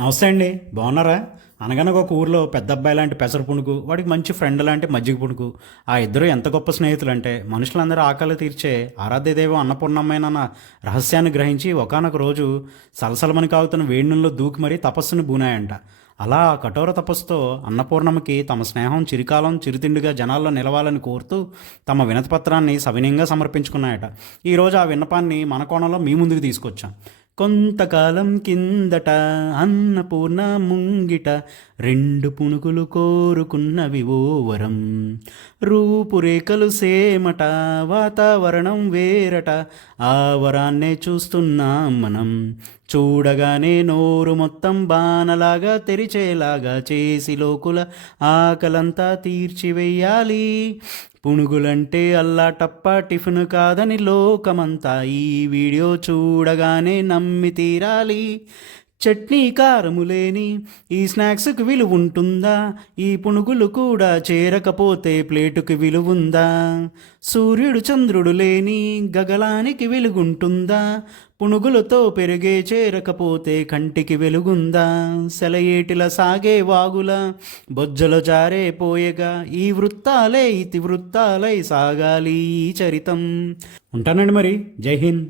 నమస్తే అండి. బాగున్నారా? అనగనగా ఒక ఊర్లో పెద్ద అబ్బాయి లాంటి పెసర పునుగు, వాడికి మంచి ఫ్రెండ్ లాంటి మజ్జిగ పునుగు. ఆ ఇద్దరు ఎంత గొప్ప స్నేహితులంటే మనుషులందరూ ఆకలి తీర్చే ఆరాధ్య దైవం అన్నపూర్ణమ్మేనన్న రహస్యాన్ని గ్రహించి ఒకానొక రోజు సలసలమని కాగుతున్న వేడి నూనెలో దూకి మరీ తపస్సును బూనాయంట. అలా ఆ కఠోర తపస్సుతో అన్నపూర్ణమ్మకి తమ స్నేహం చిరకాలం చిరుతిండిగా జనాల్లో నిలవాలని కోరుతూ తమ వినతిపత్రాన్ని సవినయంగా సమర్పించుకున్నాయట. ఈరోజు ఆ విన్నపాన్ని మన కోణంలో మీ ముందుకు తీసుకొచ్చాం. కొంతకాలం కిందట అన్నపూర్ణ ముంగిట రెండు పునుగులు కోరుకున్నవి ఓ వరం. రూపురేఖలు సేమట, వాతావరణం వేరట, ఆ వరాన్నే చూస్తున్నాం మనం. చూడగానే నోరు మొత్తం బాణలాగా తెరిచేలాగా చేసి లోకుల ఆకలంతా తీర్చివెయ్యాలి. పునుగులంటే అల్లాటప్ప టిఫిన్ కాదని లోకమంతా ఈ వీడియో చూడగానే నమ్మి తీరాలి. చట్నీ కారము లేని ఈ స్నాక్స్కి విలువ ఉంటుందా? ఈ పునుగులు కూడా చేరకపోతే ప్లేటుకి విలువుందా? సూర్యుడు చంద్రుడు లేని గగలానికి వెలుగుంటుందా? పునుగులతో పెరిగే చేరకపోతే కంటికి వెలుగుందా? సెలయేటిల సాగే వాగుల బొజ్జలు జారే పోయగా ఈ వృత్తాలే ఇతివృత్తాలై సాగాలి ఈ చరితం. ఉంటానండి మరి. జై హింద్.